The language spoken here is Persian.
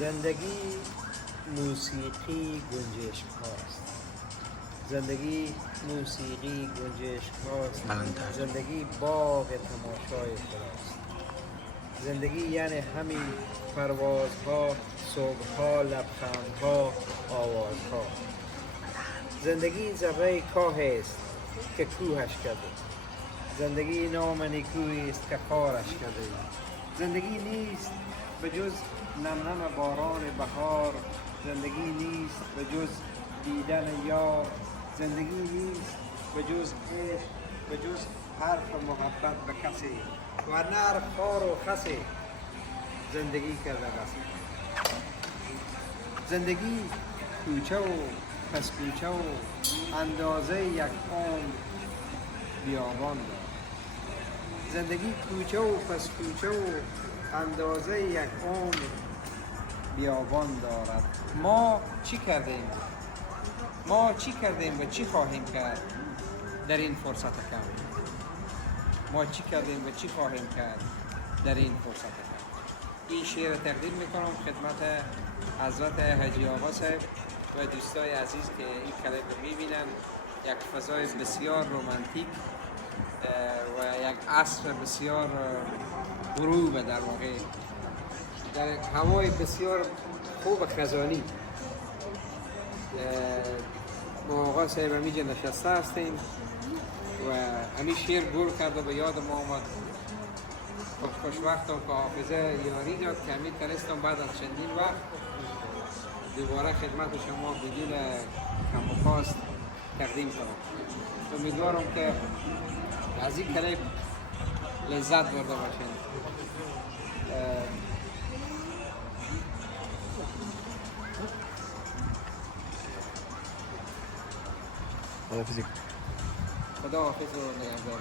زندگی موسیقی گنجشک هاست. زندگی موسیقی گنجشک هاست. زندگی باغ تماشای خداست. زندگی یعنی همین پروازها، صبحها، لبخندها، آوازها. زندگی ذره کاه است که کوهش کرده. زندگی نام نیکویی است که خارش کرده. زندگی نیست به جز نم باران بهار. زندگی نیست به جز دیدن یار. زندگی نیست به جز عشق، به جز حرف محبت به کسی و نر خار و خسی زندگی کرده بسی. زندگی کوچه و پس کوچه و اندازه یک عمر بیابان دارد. زندگی کوچه و پس کوچه و اندازه یک عمر بیابان دارد. ما چی کردیم؟ ما چی کردیم و چی خواهیم کرد در این فرصت کم؟ ما چی کردیم و چی خواهیم کرد در این فرصت کم؟ این شعر تقدیم میکنم خدمت حضرت حاجی آقا صاحب و دوستای عزیز که این کلیپ رو میبینن. یک فضای بسیار رومانتیک و یک عصر بسیار غروب، در واقع در هوای بسیار خوب خزانی. ما آقا صاحب همیجا نشسته هستیم و همین شعر گل کرده به یاد ما آمد. خوشبختم که حافظه یاری داد که همین تنستم بعد از چندین وقت دوباره خدمت شما بدون کم و کاست تقدیم کنم. امیدوارم که از این کلیپ لذت برده باشین. خدا حافظ و نگهدار.